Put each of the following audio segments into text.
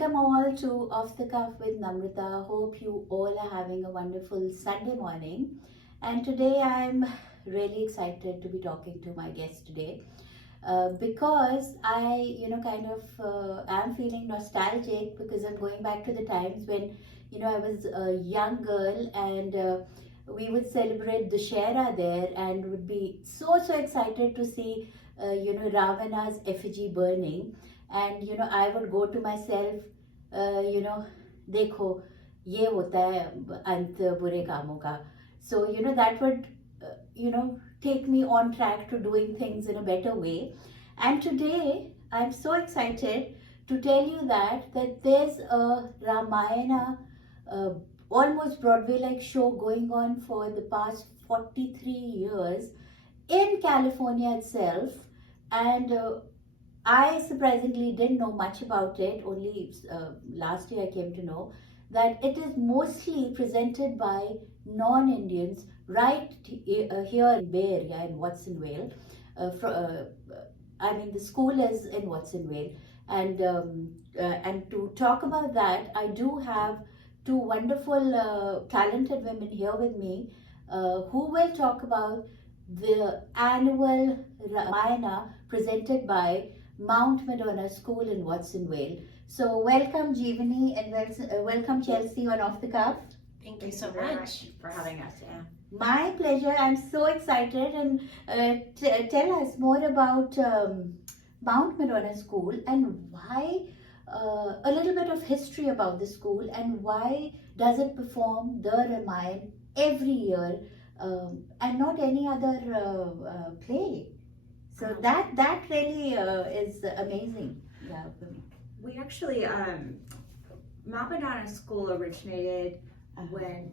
Welcome all to Off the Cuff with Namrita. Hope you all are having a wonderful Sunday morning. And today I'm really excited to be talking to my guest today because I, am feeling nostalgic because I'm going back to the times when, I was a young girl and we would celebrate Dussehra there and would be so excited to see, Ravana's effigy burning. And I would go to myself, देखो ये होता है अंत बुरे कामों का. So that would take me on track to doing things in a better way. And today I'm so excited to tell you that there's a Ramayana almost Broadway-like show going on for the past 43 years in California itself. And I surprisingly didn't know much about it. Only last year I came to know that it is mostly presented by non-Indians right here in Bay Area in Watsonville. The school is in Watsonville. And to talk about that, I do have two wonderful talented women here with me who will talk about the annual Ramayana presented by Mount Madonna School in Watsonville. So welcome Jeevani and welcome Chelsea on Off the Cuff. Thank you so much for having us. Yeah. My pleasure. I'm so excited. And tell us more about Mount Madonna School and why, a little bit of history about the school and why does it perform the Ramayana every year and not any other play. So that really is amazing. Yeah, for me. We actually, Mount Madonna School originated when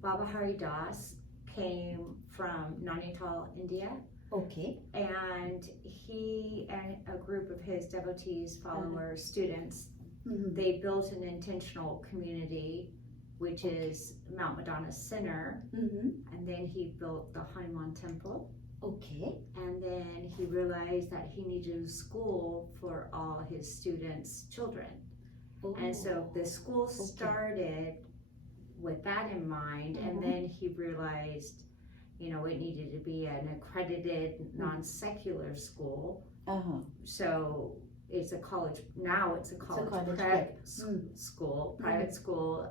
Baba Hari Das came from Nainital, India. Okay. And he and a group of his devotees, followers, students, Mm-hmm. they built an intentional community, which is Mount Madonna Center. Mm-hmm. And then he built the Hanuman Temple. Okay. And then he realized that he needed a school for all his students' children. Oh. And so the school started with that in mind. Mm-hmm. And then he realized, it needed to be an accredited non-secular school. So it's a college, now it's a college prep school, private school,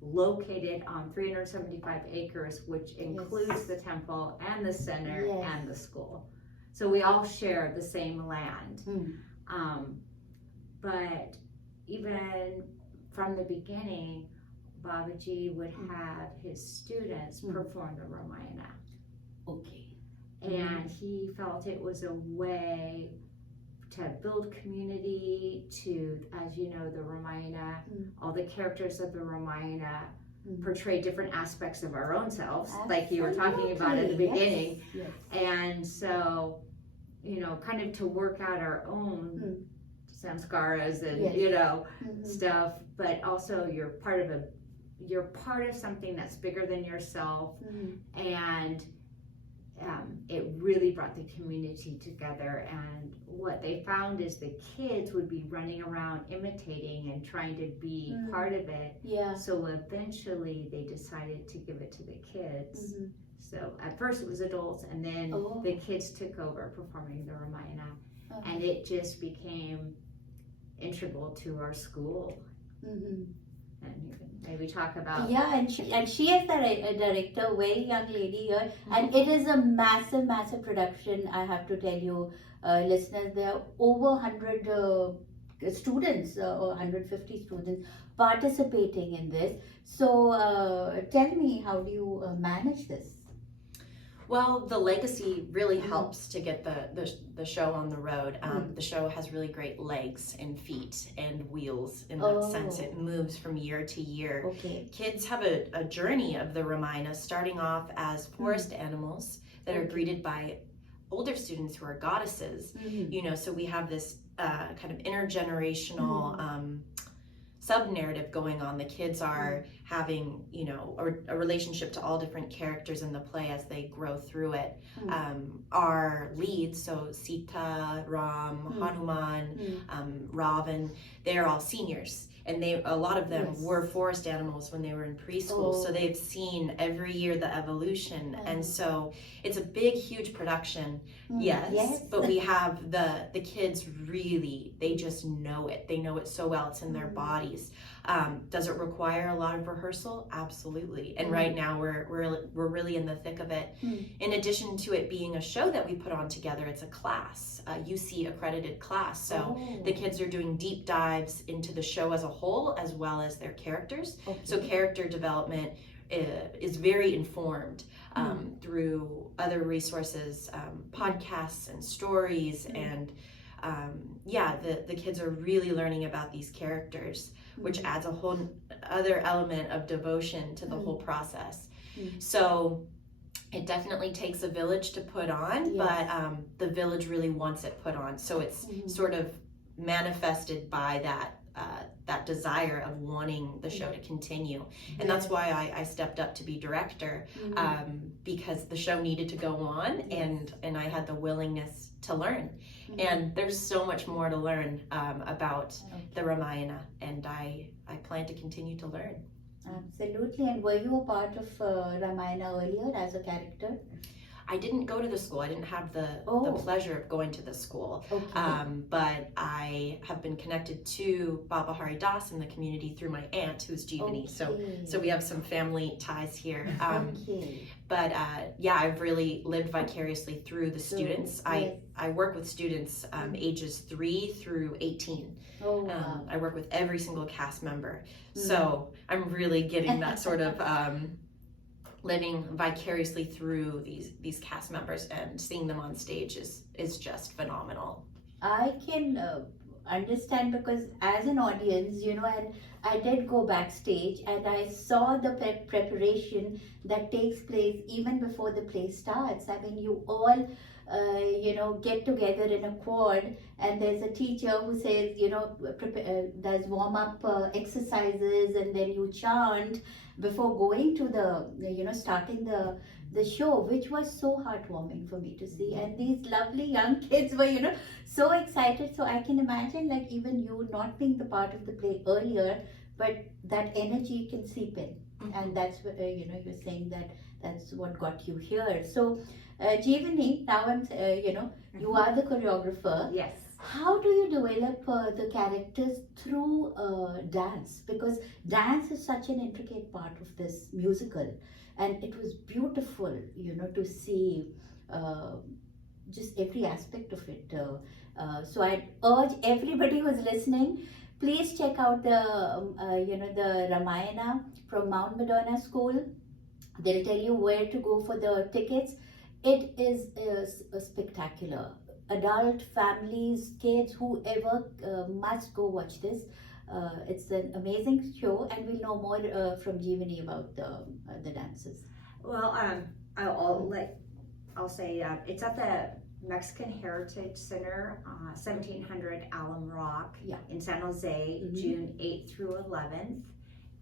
located on 375 acres, which includes the temple and the center and the school. So we all share the same land. But even from the beginning, Babaji would have his students perform the Ramayana. Okay. And he felt it was a way to build community, to, as you know, the Ramayana, all the characters of the Ramayana portray different aspects of our own selves, like you were talking about at the beginning. Yes. And so, kind of to work out our own samskaras and, stuff, but also you're part of something that's bigger than yourself. And it really brought the community together, and what they found is the kids would be running around imitating and trying to be part of it. So eventually they decided to give it to the kids. So at first it was adults, and then the kids took over performing the Ramayana, and it just became integral to our school. And you can maybe talk about and she is the director, very young lady here, and it is a massive production. I have to tell you, listeners, there are over 100 students or 150 students participating in this. So tell me, how do you manage this? Well, the legacy really helps to get the show on the road. The show has really great legs and feet and wheels in that sense. It moves from year to year. Okay. Kids have a journey of the Ramayana, starting off as forest animals that are greeted by older students who are goddesses. So we have this kind of intergenerational sub-narrative going on. The kids are having, you know, a relationship to all different characters in the play as they grow through it. Our leads, so Sita, Ram, Hanuman, Ravan, they're all seniors. And a lot of them were forest animals when they were in preschool, so they've seen every year the evolution. And so it's a big, huge production, yes, but we have the kids really, they just know it. They know it so well. It's in their bodies. Does it require a lot of rehearsal? Absolutely. And right now we're really in the thick of it. In addition to it being a show that we put on together, it's a class, a UC accredited class. So the kids are doing deep dives into the show as a whole, as well as their characters. So character development is very informed through other resources, podcasts and stories, and the kids are really learning about these characters, which adds a whole other element of devotion to the whole process. So it definitely takes a village to put on, but the village really wants it put on. So it's sort of manifested by that desire of wanting the show to continue. And that's why I stepped up to be director, because the show needed to go on, and I had the willingness to learn. And there's so much more to learn about the Ramayana, and I plan to continue to learn. Absolutely. And were you a part of Ramayana earlier as a character? I didn't go to the school. I didn't have the pleasure of going to the school. But I have been connected to Baba Hari Das in the community through my aunt, who's Jeevani. So we have some family ties here. But I've really lived vicariously through the students. I work with students ages 3 through 18. I work with every single cast member. So I'm really getting that sort of living vicariously through these cast members, and seeing them on stage is just phenomenal. I can understand, because as an audience, you know, and I did go backstage and I saw the preparation that takes place even before the play starts. I mean, you all get together in a quad, and there's a teacher who says, does warm-up exercises, and then you chant before going to the, starting the show, which was so heartwarming for me to see. And these lovely young kids were, so excited. So I can imagine, like, even you not being the part of the play earlier, but that energy can seep in. And that's what, you're saying that's what got you here. So, Jeevani, now you are the choreographer. Yes. How do you develop the characters through dance? Because dance is such an intricate part of this musical, and it was beautiful, to see just every aspect of it. So I'd urge everybody who's listening, please check out the Ramayana from Mount Madonna School. They'll tell you where to go for the tickets. It is spectacular. Adult, families, kids, whoever must go watch this. It's an amazing show, and we'll know more from Jeevani about the dances. Well, I'll say it's at the Mexican Heritage Center, 1700 Alum Rock in San Jose, June 8th through 11th.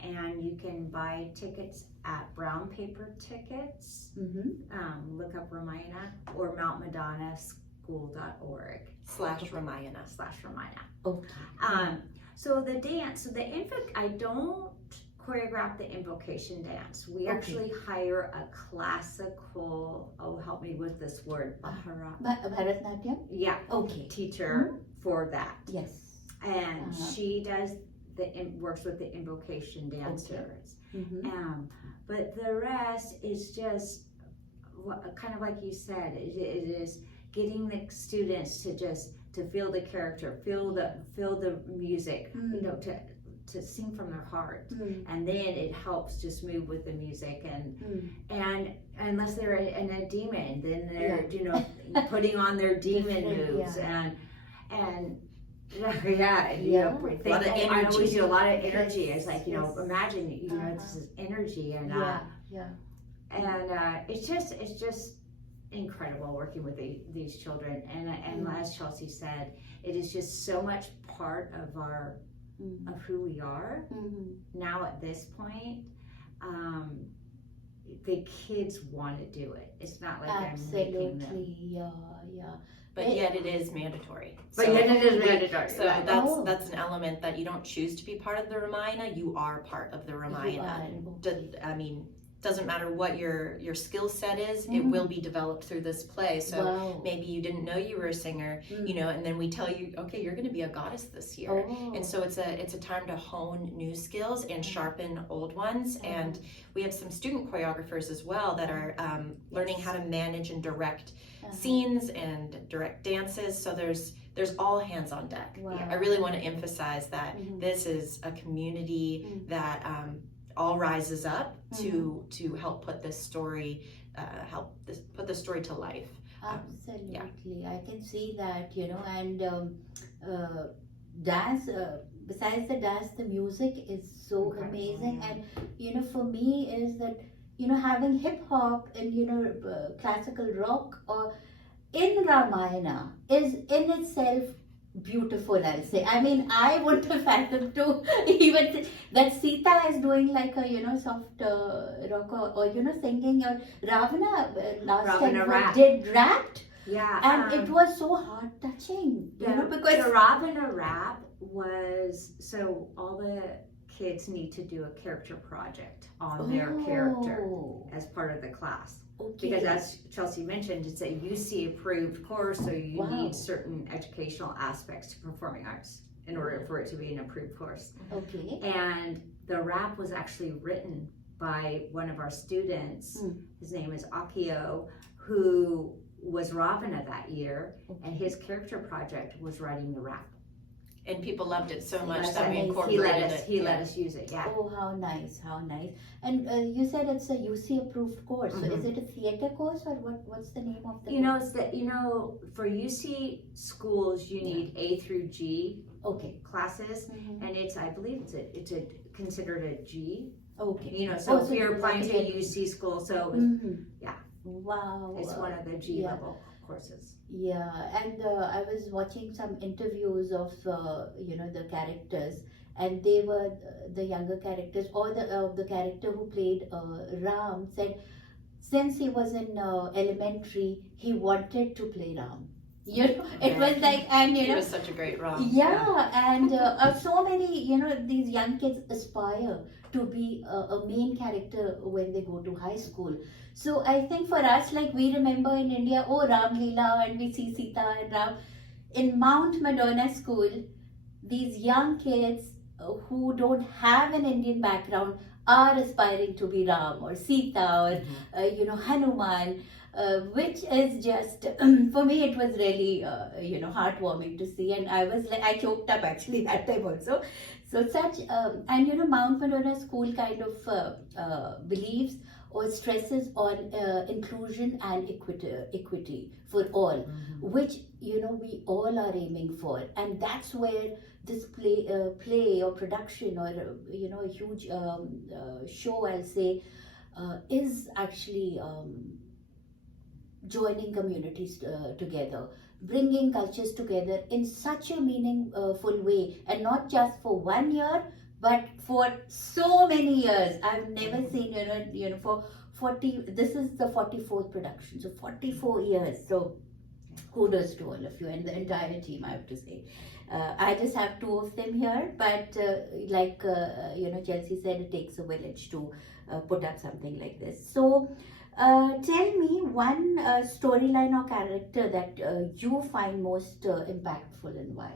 And you can buy tickets at Brown Paper Tickets. Look up Ramayana, or Mount Madonna School.org /Ramayana. Okay. So the dance, I don't choreograph the invocation dance. We actually hire a classical, help me with this word, Bharatnatyam? Yeah. Okay. Teacher for that. Yes. And she does works with the invocation dancers. But the rest is just kind of like you said, it is getting the students to feel the character, feel the music, to sing from their heart, and then it helps just move with the music, and unless they're in a demon, then they're putting on their demon moves, and a lot of energy. I always do a lot of energy. It's like, imagine, this is energy, and it's just incredible working with these children. And as Chelsea said, it is just so much part of of who we are now at this point. the kids want to do it. It's not like I'm making them. Absolutely, yeah. But yet it is mandatory. But yet it is mandatory. So right. that's an element that you don't choose to be part of the Ramayana. You are part of the Ramayana. I mean, doesn't matter what your skill set is, it will be developed through this play. So maybe you didn't know you were a singer, you know, and then we tell you, okay, you're going to be a goddess this year. And so it's a time to hone new skills and sharpen old ones. And we have some student choreographers as well that are learning how to manage and direct scenes and direct dances. So there's all hands on deck. I really want to emphasize that this is a community that all rises up to help put this story put the story to life. Absolutely, I can see that, you know, and dance. Besides the dance, the music is so amazing, and you know, for me is that, you know, having hip hop and, you know, classical rock or in Ramayana is in itself beautiful, I'll say. I mean, I wouldn't have fathomed to even that Sita is doing like a, you know, soft rock or you know, singing, or Ravana last time did rapped. Yeah. And it was so heart touching, you know, because the Ravana rap was, so all the kids need to do a character project on their character as part of the class. Because as Chelsea mentioned, it's a UC approved course, so you need certain educational aspects to performing arts in order for it to be an approved course. And the rap was actually written by one of our students. His name is Akio, who was Ravana that year, and his character project was writing the rap. And people loved it so much that we incorporated it. He let us use it, Oh, how nice, how nice. And you said it's a UC approved course. So is it a theater course, or what's the name of the You know, it's that, you know, for UC schools you need A through G classes, and it's, I believe it's a considered a G. You know, so if you're applying to a UC school, so Wow. It's one of the G level courses. Yeah, and I was watching some interviews of you know, the characters, and they were the younger characters, or the character who played Ram said since he was in elementary he wanted to play Ram. You know, it was like, and you know, he was such a great Ram. And so many, you know, these young kids aspire to be a main character when they go to high school. So I think for us, like, we remember in India, oh, Ram Leela, and we see Sita and Ram. In Mount Madonna School, these young kids who don't have an Indian background are aspiring to be Ram or Sita or you know, Hanuman, which is just for me it was really you know, heartwarming to see, and I was like, I choked up actually that time also. So such and you know, Mount Madonna School kind of believes or stresses on inclusion and equity for all, which, you know, we all are aiming for, and that's where this play or production or you know, a huge show, I'll say, is actually joining communities together, bringing cultures together in such a meaningful way, and not just for 1 year, but for so many years. I've never seen, you know, for 40, this is the 44th production, so 44 years. So kudos to all of you and the entire team, I have to say. I just have 2 of them here, but like you know, Chelsea said, it takes a village to put up something like this. So tell me one storyline or character that you find most impactful, and why?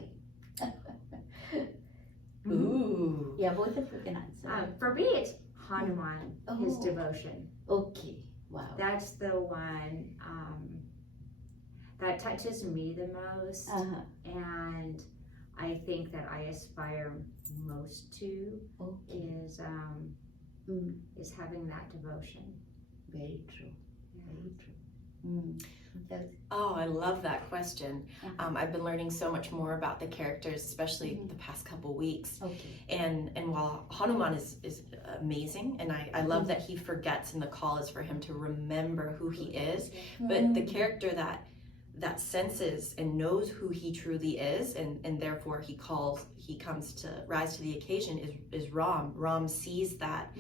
Ooh. Yeah, both of you can answer. For me, it's Hanuman, his devotion. Okay, wow. That's the one that touches me the most, and I think that I aspire most to is having that devotion. Very true. Very true. Oh, I love that question. I've been learning so much more about the characters, especially the past couple weeks. And while Hanuman is amazing, and I love that he forgets, and the call is for him to remember who he is, but the character that senses and knows who he truly is, and therefore he comes to rise to the occasion is Ram. Ram sees that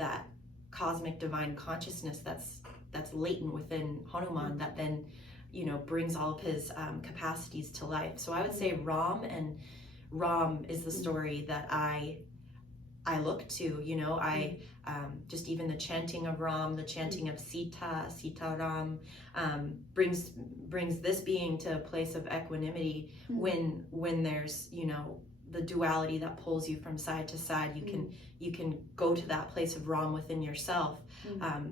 that cosmic divine consciousness that's latent within Hanuman that then, you know, brings all of his capacities to life. So I would say Ram is the story that I look to, you know. I just even the chanting of Ram, the chanting of Sita Ram, brings this being to a place of equanimity when there's, you know, the duality that pulls you from side to side. You can go to that place of Ram within yourself,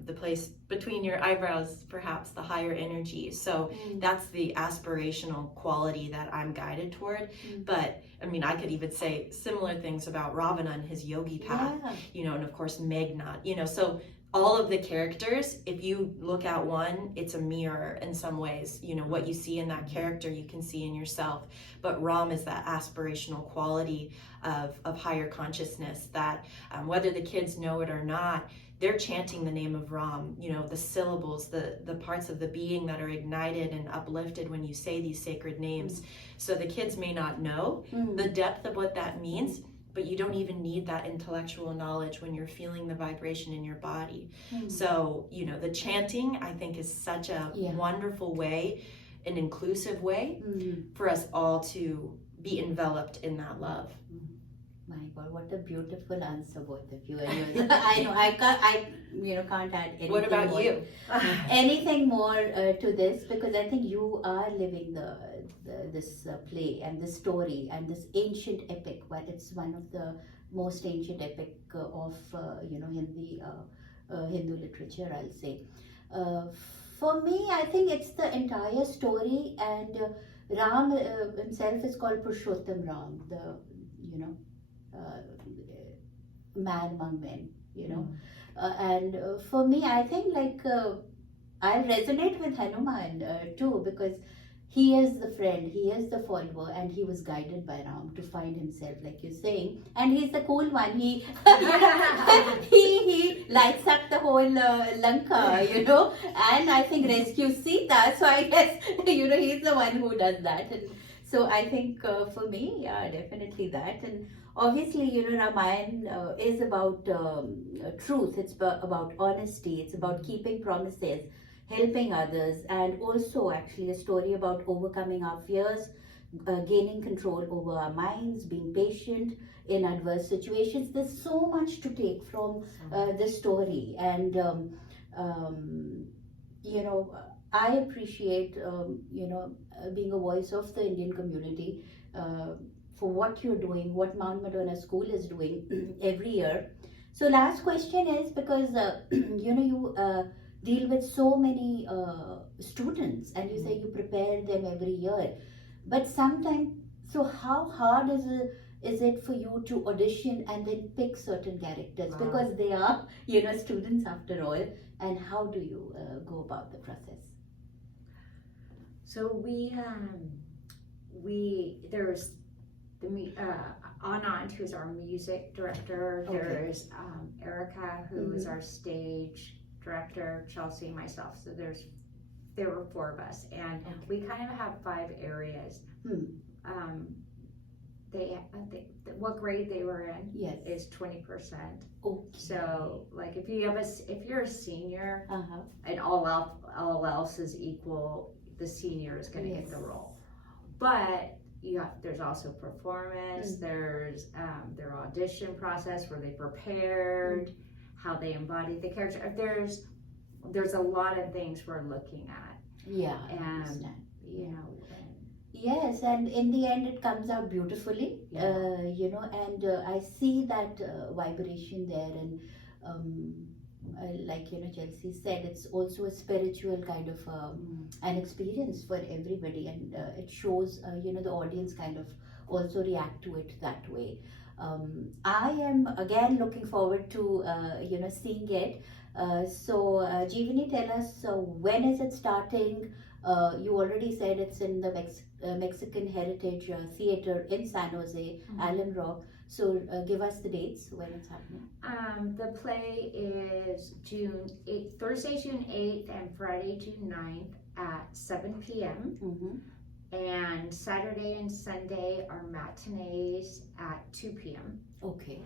the place between your eyebrows, perhaps the higher energy. So that's the aspirational quality that I'm guided toward. But I mean, I could even say similar things about Ravana and his yogi path, you know, and of course Meghnad, you know. So all of the characters, if you look at one, it's a mirror in some ways. You know, what you see in that character, you can see in yourself. But Ram is that aspirational quality of higher consciousness that whether the kids know it or not, they're chanting the name of Ram, you know, the syllables, the parts of the being that are ignited and uplifted when you say these sacred names. So the kids may not know the depth of what that means, but you don't even need that intellectual knowledge when you're feeling the vibration in your body. So, you know, the chanting, I think, is such a wonderful way, an inclusive way for us all to be enveloped in that love. My God, what a beautiful answer, both of you. I know, I can't add anything. What about more, you? anything more to this, because I think you are living this play and this story and this ancient epic. Well, it's one of the most ancient epic of Hindu literature, I'll say. For me, I think it's the entire story, and Ram himself is called Purushottam Ram, man among men, you know. And for me, I think I resonate with Hanuman too, because he is the friend, he is the follower, and he was guided by Ram to find himself, like you're saying. And he's the cool one. He he lights up the whole Lanka, you know, and I think rescues Sita. So I guess, you know, he's the one who does that. And so I think for me, yeah, definitely that. And obviously, you know, Ramayana is about truth. It's about honesty. It's about keeping promises, helping others, and also actually a story about overcoming our fears, gaining control over our minds, being patient in adverse situations. There's so much to take from this story, and you know, I appreciate being a voice of the Indian community for what you're doing, what Mount Madonna School is doing every year. So last question is, because you deal with so many students, and you say you prepare them every year, but sometimes, so how hard is it for you to audition and then pick certain characters? Wow. Because they are, you know, students after all, and how do you go about the process? So there's the Anand, who's our music director. Okay. There's Erica, who is our stage director, Chelsea, myself. So there were four of us, and we kind of have 5 areas. What grade they were in is 20%. Okay. So like if you're a senior and all else is equal, the senior is going to get the role. But there's also performance. There's their audition process, where they prepared, how they embodied the character. There's a lot of things we're looking at. Yeah, and I understand. you know. Yes, and in the end it comes out beautifully, you know, and I see that vibration there, and like, you know, Chelsea said, it's also a spiritual kind of an experience for everybody, and it shows, you know, the audience kind of also react to it that way. I am again looking forward to, you know, seeing it. So Jeevani, tell us, when is it starting? You already said it's in the Mexican Heritage Theater in San Jose, Alum Rock. So give us the dates when it's happening. The play is Thursday, June 8th and Friday, June 9th at 7 p.m. And Saturday and Sunday are matinees at 2 p.m. Okay.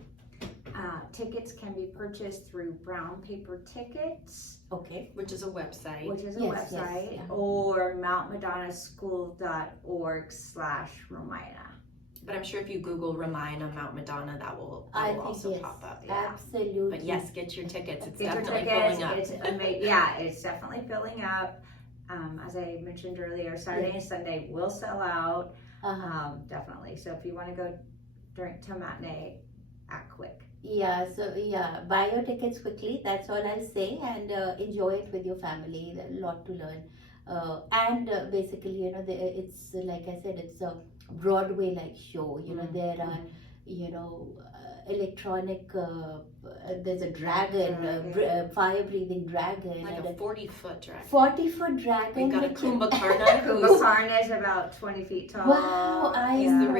Tickets can be purchased through Brown Paper Tickets, Okay. Which is a website. which is a Yes, yes, website, yeah. or mountmadonnaschool.org/Ramayana. But I'm sure if you Google Ramayana Mount Madonna, that will I think also yes, pop up. Yeah. absolutely. But yes, get your tickets. It's Get your definitely tickets. filling up. It's definitely filling up. As I mentioned earlier, Saturday and Sunday will sell out. Definitely. So if you want to go to matinee, act quick. Yeah, so yeah, buy your tickets quickly. That's all I'll say, and enjoy it with your family. There's a lot to learn, and basically, you know, it's like I said, it's a Broadway-like show. You know, there are, you know, electronic. There's a dragon, fire-breathing dragon, Like and a 40-foot dragon. 40-foot dragon. We've got a with- Kumbhakarna. Kumbhakarna is about 20 feet tall. Wow, He's know. the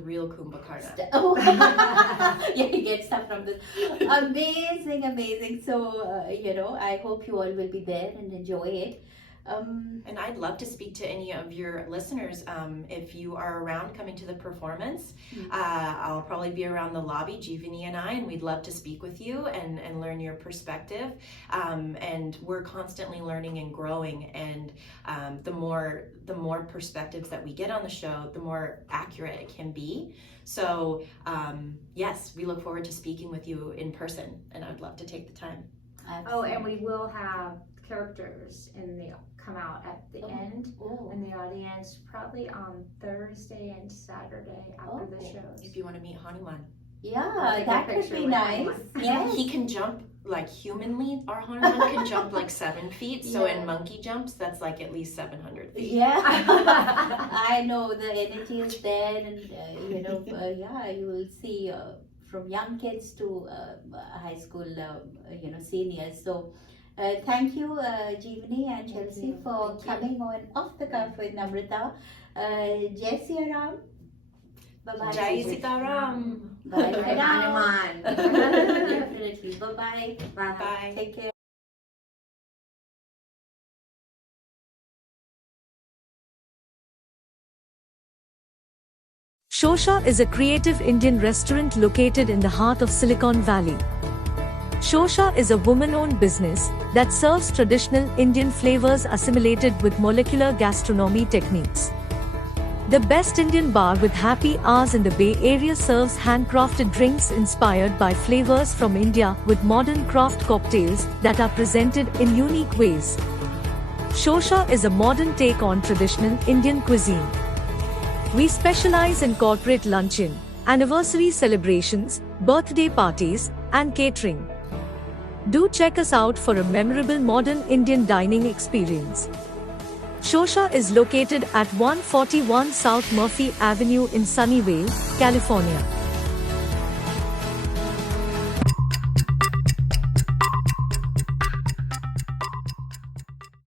real Kumbhakarna. Oh, yeah, you get stuff from this. Amazing, amazing. So, you know, I hope you all will be there and enjoy it. And I'd love to speak to any of your listeners. If you are around coming to the performance, I'll probably be around the lobby, Jeevani and I, and we'd love to speak with you and learn your perspective. And we're constantly learning and growing. And the more perspectives that we get on the show, the more accurate it can be. So yes, we look forward to speaking with you in person, and I'd love to take the time. Oh, and we will have characters come out at the end in the audience, probably on Thursday and Saturday after the shows. If you want to meet Hanuman. Yeah, that would be nice. Yes. He can jump like humanly. Our Hanuman can jump like 7 feet. So in monkey jumps, that's like at least 700 feet. Yeah, I know the energy is there, and you know, yeah, you will see from young kids to high school, you know, seniors. So. Thank you, Jeevani and Chelsea, for coming on Off the Cuff with Namrita. Jai Siya Ram. Bye-bye. Jai Sitaram. Bye. Jai Hanuman. Definitely. Bye-bye. Bye. Take care. Shosha is a creative Indian restaurant located in the heart of Silicon Valley. Shosha is a woman-owned business that serves traditional Indian flavors assimilated with molecular gastronomy techniques. The best Indian bar with happy hours in the Bay Area serves handcrafted drinks inspired by flavors from India with modern craft cocktails that are presented in unique ways. Shosha is a modern take on traditional Indian cuisine. We specialize in corporate luncheon, anniversary celebrations, birthday parties, and catering. Do check us out for a memorable modern Indian dining experience. Shosha is located at 141 South Murphy Avenue in Sunnyvale, California.